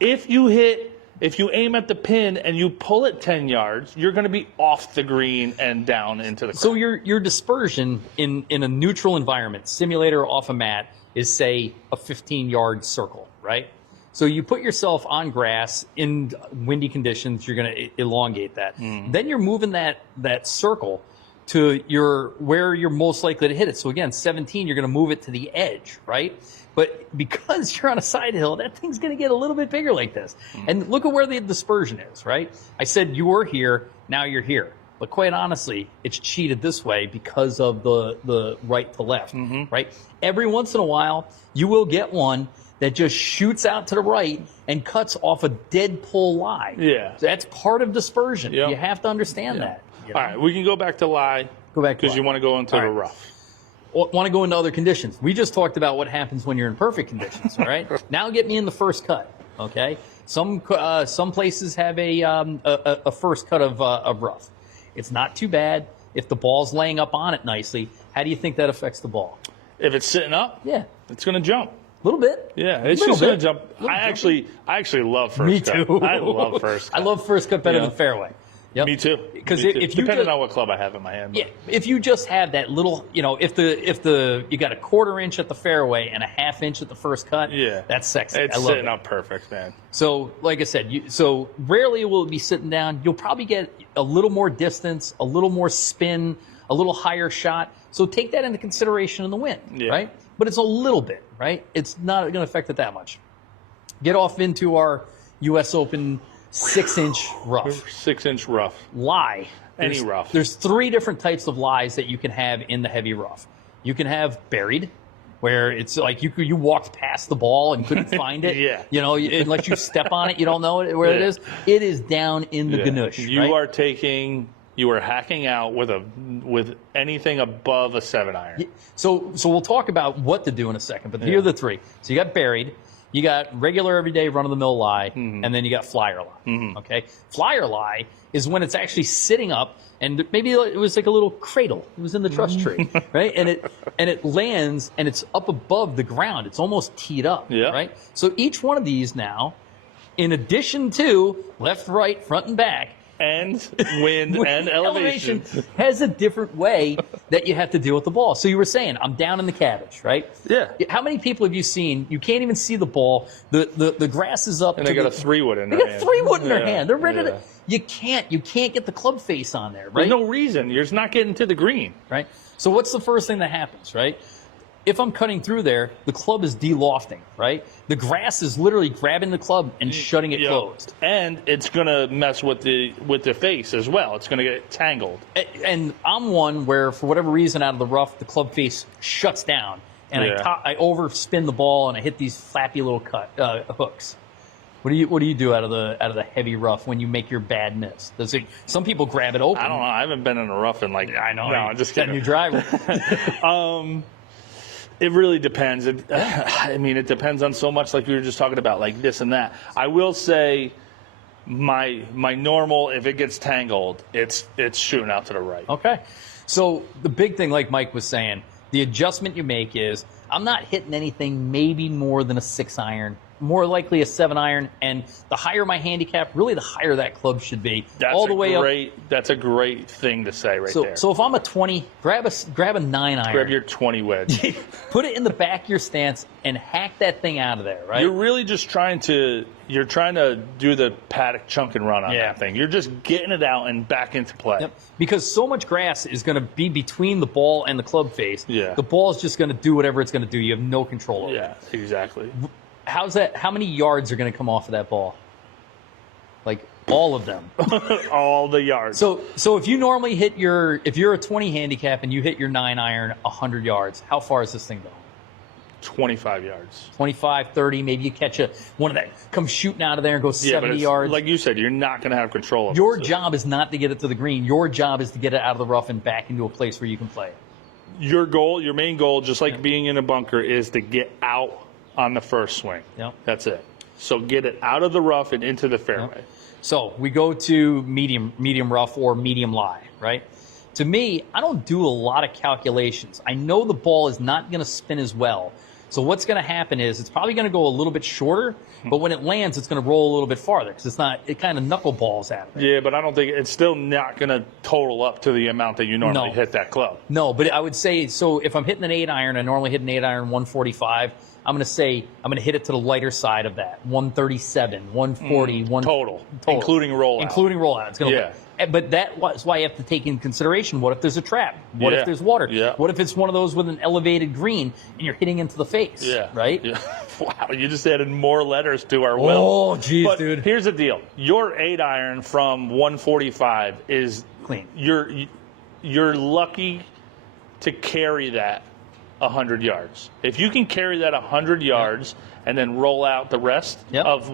If you aim at the pin and you pull it 10 yards, you're going to be off the green and down into the crowd. So your dispersion in a neutral environment, simulator off a mat, is, say, a 15-yard circle, right? So you put yourself on grass in windy conditions, you're going to elongate that. Then you're moving that circle to where you're most likely to hit it. So again, 17, you're going to move it to the edge, right? But because you're on a side hill, that thing's going to get a little bit bigger like this. And look at where the dispersion is, right? I said you were here, now you're here. But quite honestly, it's cheated this way because of the right to left, right? Every once in a while, you will get one that just shoots out to the right and cuts off a dead pull lie. Yeah. That's part of dispersion. Yep. You have to understand that. You know? All right, we can go back to lie. Go back because you want to go into the rough. Want to go into other conditions. We just talked about what happens when you're in perfect conditions, all right? Now get me in the first cut, okay? Some places have a first cut of rough. It's not too bad. If the ball's laying up on it nicely, how do you think that affects the ball? If it's sitting up, yeah, it's going to jump. little bit. Yeah, it's just going to jump. I actually love first cut. Me too. I love first cut. I love first cut better than fairway. Yep. Me too. Because if you depending on what club I have in my hand. Yeah, if you just have that little, if you got a 1/4 inch at the fairway and a 1/2 inch at the first cut, that's sexy. It's sitting up perfect, man. So, like I said, so rarely will it be sitting down. You'll probably get a little more distance, a little more spin, a little higher shot. So take that into consideration in the wind, right? But it's a little bit, right? It's not going to affect it that much. Get off into our U.S. Open 6-inch rough. 6-inch rough. Lie. Any rough. There's 3 different types of lies that you can have in the heavy rough. You can have buried, where it's like you walked past the ball and couldn't find it. Unless you step on it, you don't know where it is. It is down in the ganoush. You are hacking out with anything above a 7-iron. So we'll talk about what to do in a second, but here are the 3. So you got buried, you got regular everyday run-of-the-mill lie, and then you got flyer lie. Okay, flyer lie is when it's actually sitting up, and maybe it was like a little cradle. It was in the truss tree, right? And it lands, and it's up above the ground. It's almost teed up, right? So each one of these now, in addition to left, right, front, and back, and wind and elevation has a different way that you have to deal with the ball. So you were saying, I'm down in the cabbage, right? Yeah. How many people have you seen? You can't even see the ball. The grass is up. And they got a 3-wood in their hand. They got a 3-wood in their hand. They're ready to. You can't get the club face on there, right? There's no reason. You're just not getting to the green, right? So what's the first thing that happens, right? If I'm cutting through there, the club is de-lofting, right? The grass is literally grabbing the club and shutting it closed. And it's going to mess with the face as well. It's going to get tangled. And I'm one where, for whatever reason, out of the rough, the club face shuts down. And I overspin the ball and I hit these flappy little hooks. What do you do out of the heavy rough when you make your bad miss? Some people grab it open. I don't know. I haven't been in a rough in I know. No, I'm just kidding. That new driver. It really depends. It depends on so much, like we were just talking about, like this and that. I will say my normal, if it gets tangled, it's shooting out to the right. Okay. So the big thing, like Mike was saying, the adjustment you make is I'm not hitting anything maybe more than a 6-iron, more likely a 7-iron, and the higher my handicap, really the higher that club should be. That's a great thing to say there. So if I'm a 20, grab a 9-iron. Grab your 20 wedge. Put it in the back of your stance and hack that thing out of there, right? You're really just trying to do the paddock chunk and run on that thing. You're just getting it out and back into play. Yep. Because so much grass is going to be between the ball and the club face. Yeah. The ball is just going to do whatever it's going to do. You have no control over it. Yeah, exactly. How's that? How many yards are going to come off of that ball? Like all of them. All the yards. So if you normally if you're a 20 handicap and you hit your 9-iron 100 yards, how far is this thing going? 25 yards. 25, 30, maybe you catch one of that, come shooting out of there and go 70 yards. Like you said, you're not going to have control of it. Your job is not to get it to the green. Your job is to get it out of the rough and back into a place where you can play it. Your main goal, just like being in a bunker, is to get out on the first swing. Yep. That's it. So get it out of the rough and into the fairway. Yep. So we go to medium rough or medium lie, right? To me, I don't do a lot of calculations. I know the ball is not going to spin as well. So what's going to happen is it's probably going to go a little bit shorter, but when it lands, it's going to roll a little bit farther because it kind of knuckleballs out of it. Yeah, but I don't think it's still not going to total up to the amount that you normally hit that club. No, but I would say, so if I'm hitting an 8-iron, I normally hit an 8-iron 145. I'm going to hit it to the lighter side of that, 137, 140, total, including rollout. Including rollout. It's going to But that's why you have to take into consideration, what if there's a trap? What if there's water? Yeah. What if it's one of those with an elevated green and you're hitting into the face? Yeah. Right? Yeah. Wow, you just added more letters to our will. Oh, geez, dude. Here's the deal. Your 8-iron from 145 is clean. You're lucky to carry that 100 yards. If you can carry that 100 yards and then roll out the rest of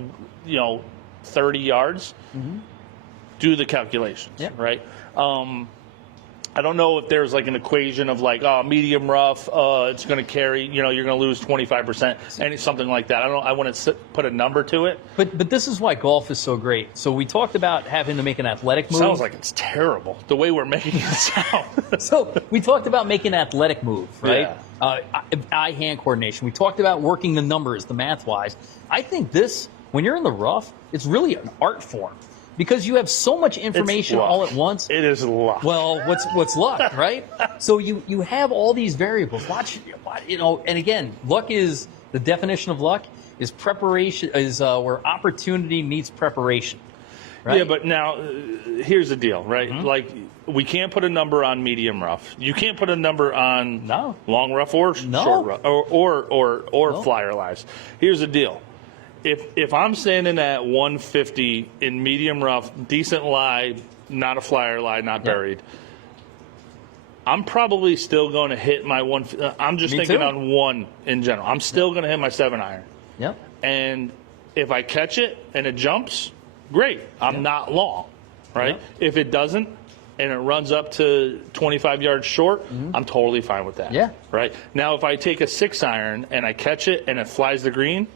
30 yards, do the calculations, right? I don't know if there's like an equation of like, medium rough, it's going to carry, you're going to lose 25%, and something like that. I want to put a number to it. But this is why golf is so great. So we talked about having to make an athletic move. Sounds like it's terrible the way we're making it sound. So we talked about making an athletic move, right? Yeah. Eye-hand coordination. We talked about working the numbers, the math-wise. I think this, when you're in the rough, it's really an art form. Because you have so much information all at once. It is luck. Well, what's luck, right? So you have all these variables. Watch, and again, luck is the definition of luck is preparation, is where opportunity meets preparation. Right? Yeah, but now here's the deal, right? Mm-hmm. Like we can't put a number on medium rough. You can't put a number on long rough or short rough or flyer lies. Here's the deal. If I'm standing at 150 in medium rough, decent lie, not a flyer lie, not buried, I'm probably still going to hit my one. I'm just thinking on one in general. I'm still going to hit my 7-iron. Yep. And if I catch it and it jumps, great. I'm not long, right? Yep. If it doesn't and it runs up to 25 yards short, I'm totally fine with that. Yeah. Right? Now, if I take a 6-iron and I catch it and it flies the green,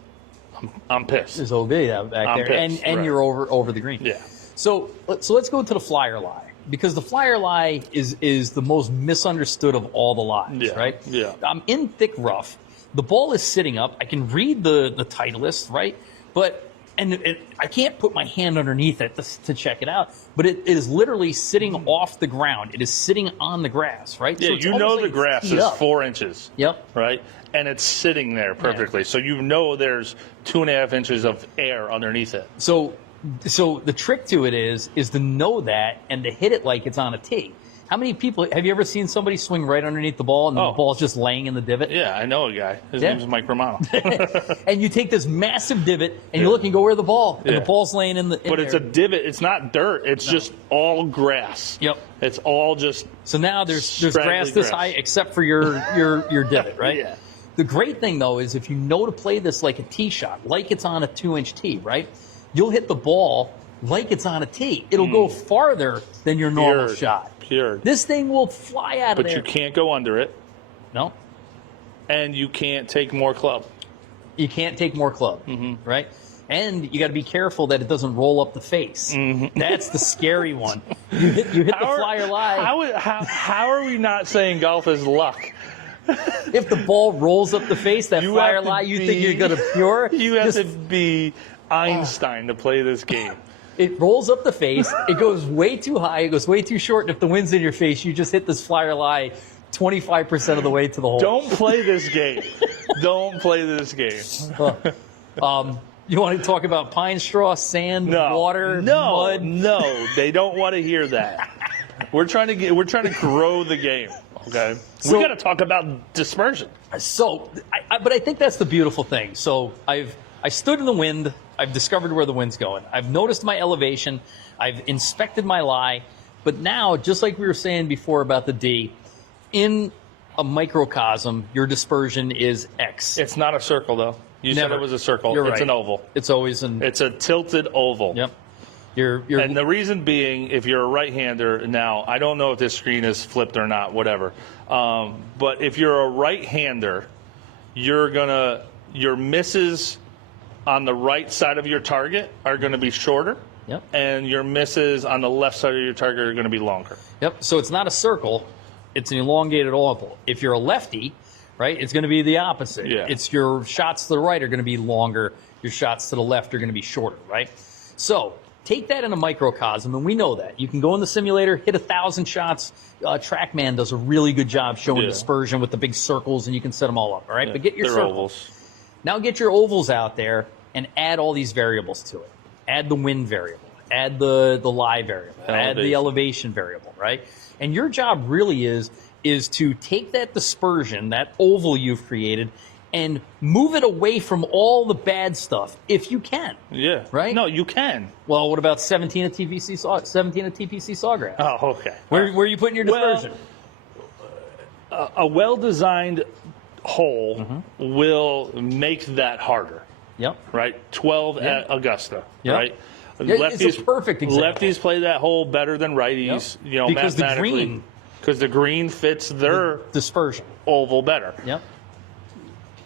I'm pissed. There's OB back there, and you're over the green. Yeah. So let's go to the flyer lie, because the flyer lie is the most misunderstood of all the lies, right? Yeah. I'm in thick rough. The ball is sitting up. I can read the Titleist, right? But I can't put my hand underneath it to check it out. But it is literally sitting off the ground. It is sitting on the grass, right? Yeah, so the grass is 4 inches. Yep. Right? And it's sitting there perfectly. Yeah. So there's 2.5 inches of air underneath it. So the trick to it is to know that and to hit it like it's on a tee. How many people have you ever seen somebody swing right underneath the ball and the ball's just laying in the divot? Yeah, I know a guy. His name's Mike Romano. And you take this massive divot and you look and go, where the ball? And the ball's laying in the. But it's a divot. It's not dirt. It's just all grass. Yep. It's all just. So now there's grass this high except for your divot, right? Yeah. The great thing though is if you know to play this like a tee shot, like it's on a 2-inch tee, right? You'll hit the ball like it's on a tee. It'll go farther than your normal shot. This thing will fly out of there. But you can't go under it. No. And you can't take more club. You can't take more club, right? And you got to be careful that it doesn't roll up the face. That's the scary one. You hit the flyer lie. How are we not saying golf is luck? If the ball rolls up the face, that flyer lie, you think you're going to pure? You have to be Einstein to play this game. It rolls up the face. It goes way too high. It goes way too short. And if the wind's in your face, you just hit this flyer lie 25% of the way to the hole. Don't play this game. Don't play this game. You want to talk about pine straw, sand, water, mud? No, they don't want to hear that. We're trying to grow the game. Okay, we got to talk about dispersion. But I think that's the beautiful thing. So I stood in the wind. I've discovered where the wind's going. I've noticed my elevation. I've inspected my lie. But now, just like we were saying before about the D, in a microcosm, your dispersion is X. It's not a circle, though. You said it was a circle. You're it's right. An oval. It's always It's a tilted oval. Yep. And the reason being, if you're a right-hander, now, I don't know if this screen is flipped or not, whatever. But if you're a right-hander, your misses on the right side of your target are going to be shorter. Yep. And your misses on the left side of your target are going to be longer. Yep. So it's not a circle. It's an elongated oval. If you're a lefty, right, it's going to be the opposite. Yeah. It's your shots to the right are going to be longer. Your shots to the left are going to be shorter, right? So take that in a microcosm, and we know that. You can go in the simulator, hit 1,000 shots. TrackMan does a really good job showing dispersion with the big circles, and you can set them all up, all right? But get your circles. Ovals. Now get your ovals out there and add all these variables to it. Add the wind variable. Add the lie variable. Add the elevation variable, right? And your job really is to take that dispersion, that oval you've created, and move it away from all the bad stuff, if you can. Yeah. Right? No, you can. Well, what about 17 of TPC Sawgrass? Oh, okay. Where are you putting your dispersion? Well, a well-designed hole will make that harder. Yep. Right? 12 at Augusta. Yep. Right? Yeah, it's a perfect example. Lefties play that hole better than righties. Yep. Because the green because the green fits their dispersion oval better. Yep.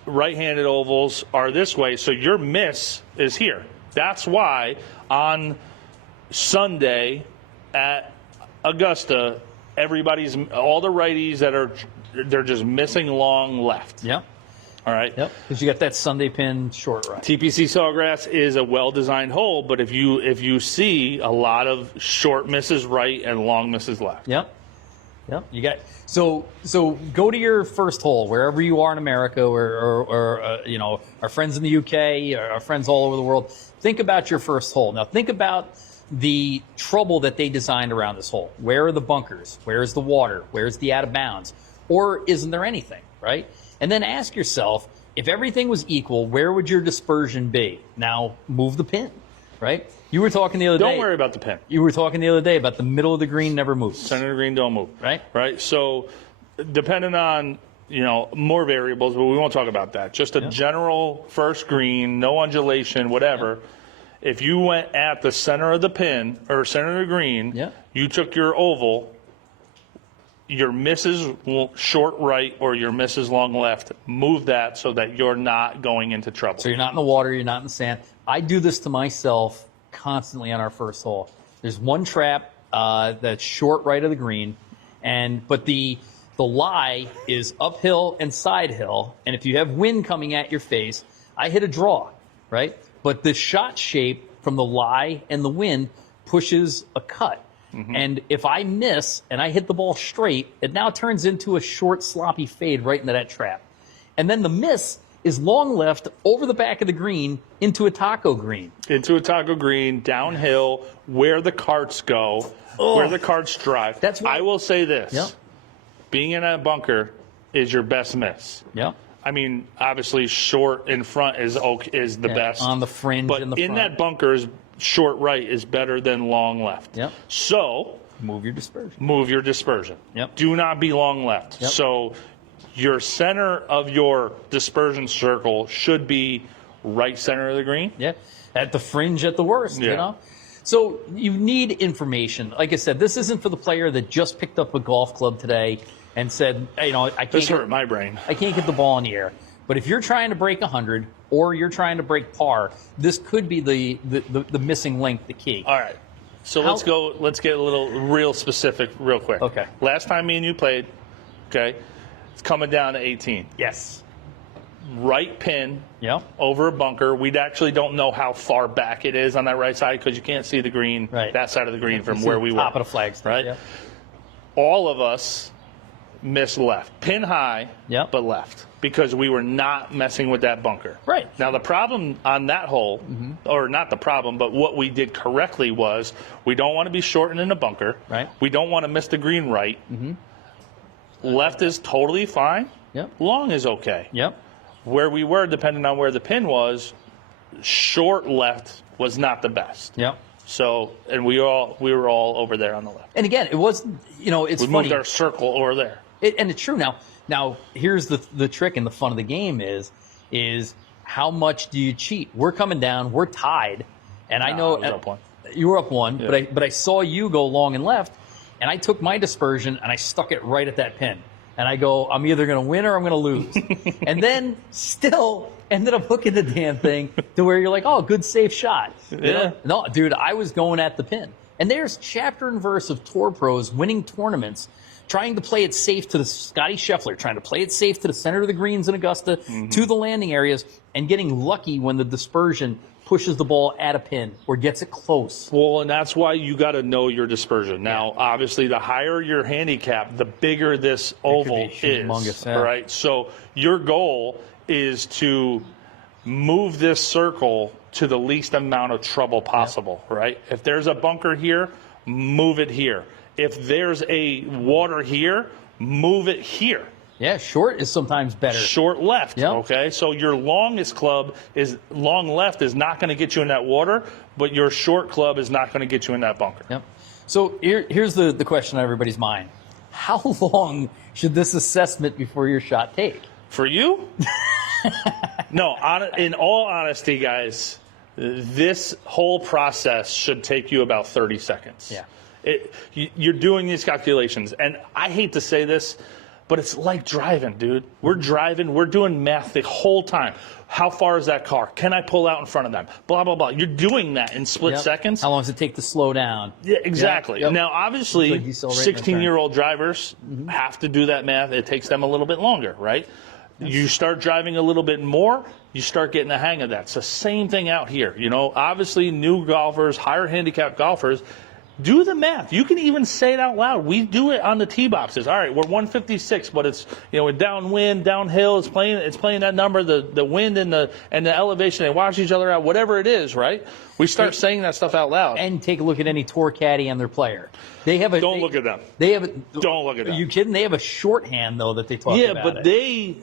Right-handed ovals are this way, so your miss is here. That's why on Sunday at Augusta, all the righties they're just missing long left. Yep. All right. Yep. Because you got that Sunday pin short right. TPC Sawgrass is a well-designed hole, but if you see a lot of short misses right and long misses left. Yep. Yep. You got so go to your first hole wherever you are in America, or you know, our friends in the UK, or our friends all over the world. Think about your first hole. Now think about the trouble that they designed around this hole. Where are the bunkers? Where's the water? Where's the out of bounds? Or isn't there anything, right? And then ask yourself, if everything was equal, where would your dispersion be? Now move the pin, right? You were talking the other day. Don't worry about the pin. You were talking the other day about the middle of the green never moves. Center of the green don't move. Right. Right. So depending on, you know, more variables, but we won't talk about that. Just a general first green, no undulation, whatever. If you went at the center of the pin or center of the green, you took your oval, your misses short right or your misses long left, move that so that you're not going into trouble. So you're not in the water, you're not in the sand. I do this to myself constantly on our first hole. There's one trap that's short right of the green, but the lie is uphill and side hill, and if you have wind coming at your face, I hit a draw, right? But the shot shape from the lie and the wind pushes a cut. And if I miss and I hit the ball straight, it now turns into a short, sloppy fade right into that trap. And then the miss is long left over the back of the green into a taco green. Into a taco green, downhill, where the carts go, where the carts drive. That's what I will say this. Being in a bunker is your best miss. I mean, obviously, short in front is the best. On the fringe but in the front. in that bunker, short right is better than long left. So move your dispersion. Move your dispersion. Do not be long left. So your center of your dispersion circle should be right center of the green. At the fringe at the worst, you know? So you need information. Like I said, this isn't for the player that just picked up a golf club today and said, you know, I can't hurt my brain. I can't get the ball in the air. But if you're trying to break 100 or you're trying to break par, this could be the missing link, the key. All right. So let's get a little real specific real quick. Okay. Last time me and you played, okay, it's coming down to 18. Yes. Right pin over a bunker. We actually don't know how far back it is on that right side because you can't see the green, that side of the green from where we were. Top of the flags. Right? All of us missed left. Pin high, but left. Because we were not messing with that bunker. Right. Now, the problem on that hole, or not the problem, but what we did correctly was we don't want to be shortened in a bunker. Right. We don't want to miss the green right. Left is totally fine. Long is okay. Where we were, depending on where the pin was, short left was not the best. So, and we were all over there on the left. And again, it wasn't, you know, it's we funny. moved our circle over there. And it's true. Now here's the trick and the fun of the game is how much do you cheat? We're coming down, we're tied, and I know I was up one. You were up one, but I saw you go long and left, and I took my dispersion and I stuck it right at that pin. And I go, I'm either going to win or I'm going to lose. And then still ended up hooking the damn thing to where you're like, oh, good safe shot. You know? No, dude, I was going at the pin. And there's chapter and verse of tour pros winning tournaments, trying to play it safe to the Scotty Scheffler, trying to play it safe to the center of the greens in Augusta, to the landing areas, and getting lucky when the dispersion pushes the ball at a pin or gets it close. Well, and that's why you got to know your dispersion. Now, obviously, the higher your handicap, the bigger this oval is. All right. So your goal is to move this circle to the least amount of trouble possible. Right. If there's a bunker here, move it here. If there's a water here, move it here. Yeah, short is sometimes better. Short left, okay? So your longest club is long left is not going to get you in that water, but your short club is not going to get you in that bunker. So here's the question on everybody's mind. How long should this assessment before your shot take? For you? No, in all honesty, guys, this whole process should take you about 30 seconds. You're doing these calculations, and I hate to say this, but it's like driving, dude. We're driving, we're doing math the whole time. How far is that car? Can I pull out in front of them? Blah, blah, blah. You're doing that in split seconds. How long does it take to slow down? Yeah, exactly. Now, obviously, 16-year-old drivers have to do that math. It takes them a little bit longer, right? You start driving a little bit more, you start getting the hang of that. It's the same thing out here. Obviously, new golfers, higher handicap golfers, do the math. You can even say it out loud. We do it on the tee boxes. All right, we're 156, but it's we're downwind, downhill. It's playing that number. The wind and the elevation, they wash each other out. Whatever it is, right? We start saying that stuff out loud. And take a look at any tour caddy and their player. They have a don't look at them. They have don't look at them. Are you kidding? They have a shorthand though that they talk about. Yeah, but they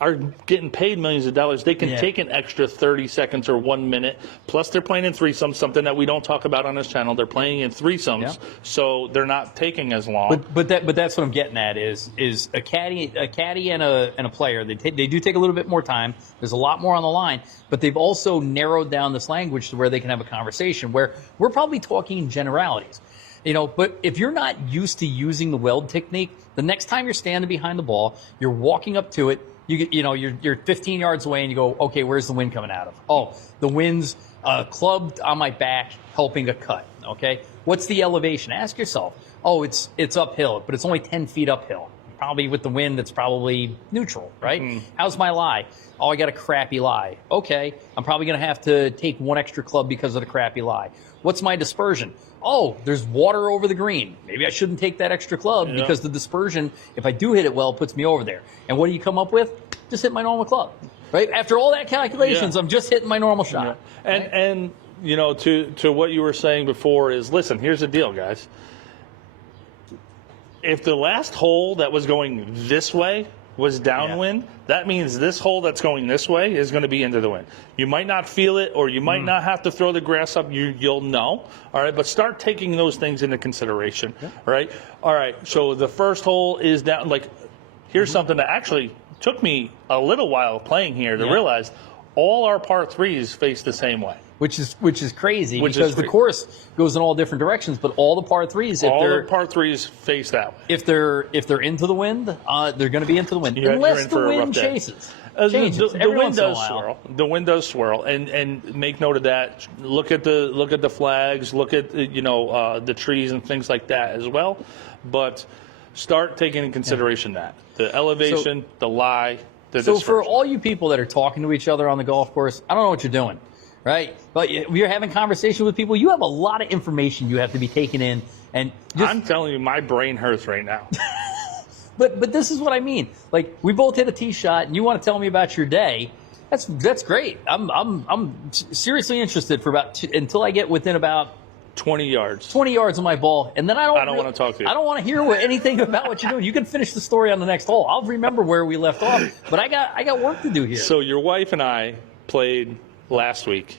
are getting paid millions of dollars. They can take an extra 30 seconds or 1 minute. Plus, they're playing in threesomes, something that we don't talk about on this channel. They're playing in threesomes, so they're not taking as long. But that's what I'm getting at is a caddy and a player. They do take a little bit more time. There's a lot more on the line, but they've also narrowed down this language to where they can have a conversation where we're probably talking in generalities. But if you're not used to using the weld technique, the next time you're standing behind the ball, you're walking up to it. You're 15 yards away and you go, okay, where's the wind coming out of? Oh, the wind's clubbed on my back, helping a cut. Okay, what's the elevation? Ask yourself. Oh, it's uphill, but it's only 10 feet uphill. Probably with the wind, it's probably neutral, right? How's my lie? Oh, I got a crappy lie. Okay, I'm probably going to have to take one extra club because of the crappy lie. What's my dispersion? Oh, there's water over the green. Maybe I shouldn't take that extra club because the dispersion, if I do hit it well, puts me over there. And what do you come up with? Just hit my normal club, right? After all that calculations, I'm just hitting my normal shot. Yeah. And to what you were saying before is, listen, here's the deal, guys. If the last hole that was going this way was downwind, that means this hole that's going this way is going to be into the wind. You might not feel it, or you might not have to throw the grass up. You'll know, all right? But start taking those things into consideration, right? All right, so the first hole is down. Like, here's something that actually took me a little while playing here to realize all our par threes face the same way. Which is crazy because the course goes in all different directions, but all the par threes, the par threes face that way. If they're into the wind, they're going to be into the wind unless the wind changes. The wind does swirl. The wind does swirl, and make note of that. Look at the flags. Look at the trees and things like that as well. But start taking into consideration that the elevation, the lie, the dispersion. So for all you people that are talking to each other on the golf course, I don't know what you're doing. Right, but we're having conversation with people. You have a lot of information you have to be taking in, and I'm telling you, my brain hurts right now. but this is what I mean. Like, we both hit a tee shot, and you want to tell me about your day. That's great. I'm seriously interested for until I get within about 20 yards. 20 yards of my ball, and then I don't want to talk to you. I don't want to hear anything about what you're doing. You can finish the story on the next hole. I'll remember where we left off, but I got work to do here. So your wife and I played last week,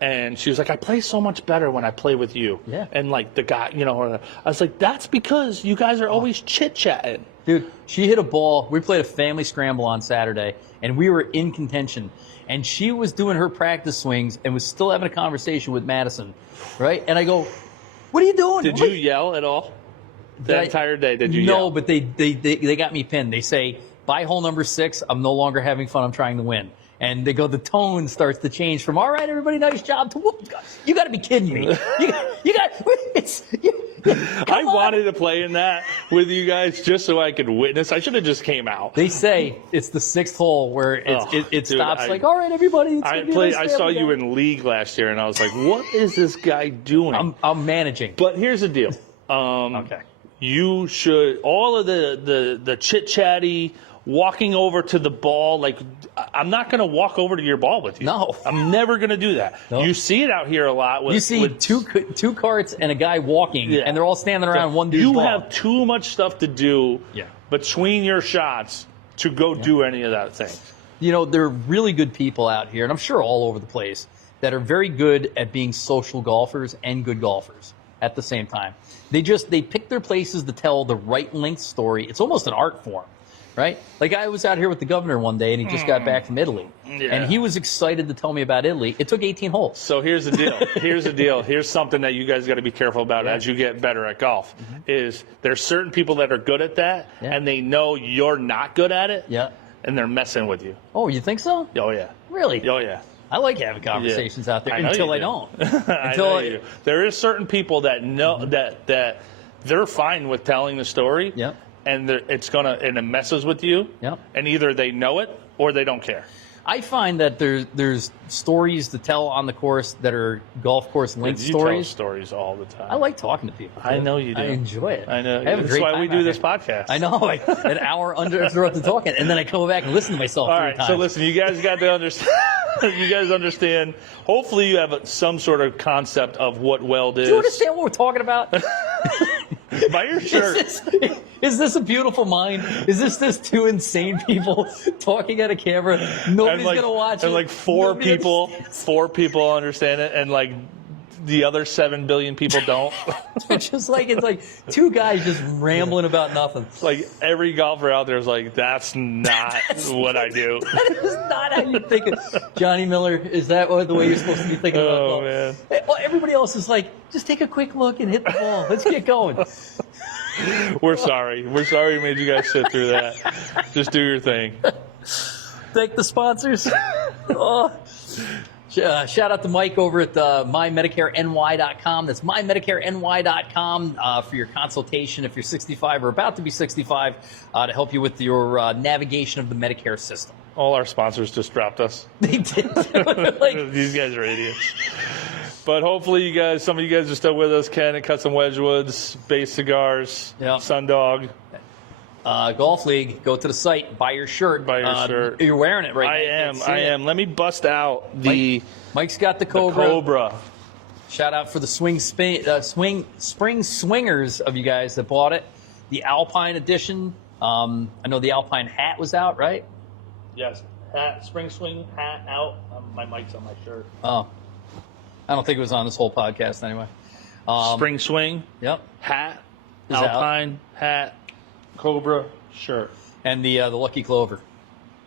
and she was like, I play so much better when I play with you. Yeah. And like the guy, I was like, that's because you guys are always chit-chatting. Dude, she hit a ball. We played a family scramble on Saturday, and we were in contention. And she was doing her practice swings and was still having a conversation with Madison, right? And I go, what are you doing? Did you yell at all that entire day? Did you yell? No, but they got me pinned. They say, by hole number 6, I'm no longer having fun. I'm trying to win. And they go, the tone starts to change from, all right, everybody, nice job, to, whoop, you got to be kidding me. I wanted to play in that with you guys just so I could witness. I should have just came out. They say it's the 6th hole where it stops like, all right, everybody. I saw you in league last year, and I was like, what is this guy doing? I'm managing. But here's the deal. Okay. You should, all of the chit-chatty, walking over to the ball, like, I'm not going to walk over to your ball with you. No. I'm never going to do that. No. You see it out here a lot. You see two carts and a guy walking, and they're all standing around one dude's ball. You have too much stuff to do between your shots to go do any of that thing. There are really good people out here, and I'm sure all over the place, that are very good at being social golfers and good golfers at the same time. They pick their places to tell the right length story. It's almost an art form. right? Like I was out here with the governor one day, and he just got back from Italy, and he was excited to tell me about Italy. It took 18 holes. So here's the deal. Here's something that you guys got to be careful about as you get better at golf. Is there's certain people that are good at that, and they know you're not good at it, and they're messing with you. Oh, you think so? Oh yeah. Really? Oh yeah. I like having conversations out there until I don't. There is certain people that know that they're fine with telling the story. And it messes with you. And either they know it or they don't care. I find that there's stories to tell on the course that are golf course linked stories. You tell stories all the time. I like talking to people. I know you do. I enjoy it. I know. That's why we do this podcast. I know. An hour uninterrupted talking, and then I come back and listen to myself. All right. So listen, you guys got to understand. You guys understand. Hopefully, you have some sort of concept of what WELD is. Do you understand what we're talking about? Buy your shirt. Is this a beautiful mind? Is this two insane people talking at a camera? Nobody's gonna watch it. And like four people understand it, and like the other 7 billion people don't. It's like two guys just rambling about nothing. Like every golfer out there is like, that's not what I do. That is not how you think of Johnny Miller. Is that the way you're supposed to be thinking about golf? Man. Well, everybody else is like, just take a quick look and hit the ball. Let's get going. We're sorry. We're sorry we made you guys sit through that. Just do your thing. Thank the sponsors. Shout out to Mike over at MyMedicareNY.com. That's MyMedicareNY.com for your consultation if you're 65 or about to be 65 to help you with your navigation of the Medicare system. All our sponsors just dropped us. They did. These guys are idiots. But hopefully some of you guys are still with us. Ken at Custom Wedgwoods, Base Cigars, Sundog. Golf League, go to the site, buy your shirt. Shirt. You're wearing it right now. I am. Let me bust out Mike's got the Cobra. The Cobra. Shout out for the spring swingers of you guys that bought it. The Alpine edition. I know the Alpine hat was out, right? Yes. Hat, spring swing hat out. My mic's on my shirt. Oh. I don't think it was on this whole podcast anyway. Spring swing. Yep. Hat. Alpine hat. Cobra shirt. And the Lucky Clover.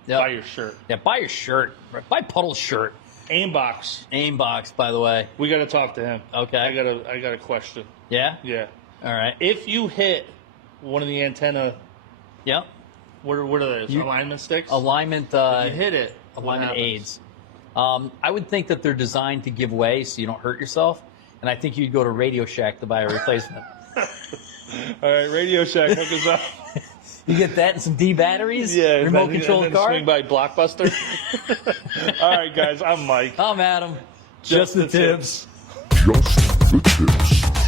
Yep. Buy your shirt. Yeah, buy your shirt. Buy Puddle's shirt. Aimbox, by the way. We got to talk to him. Okay. I got a question. Yeah? Yeah. All right. If you hit one of the antenna. Yep. What are those? Alignment sticks? Alignment. If you hit it. Alignment aids. I would think that they're designed to give way so you don't hurt yourself. And I think you'd go to Radio Shack to buy a replacement. All right, Radio Shack, hook us up. You get that and some D batteries? Yeah. Remote control car? Swing by Blockbuster. All right, guys, I'm Mike. I'm Adam. Just the tips. Just the tips.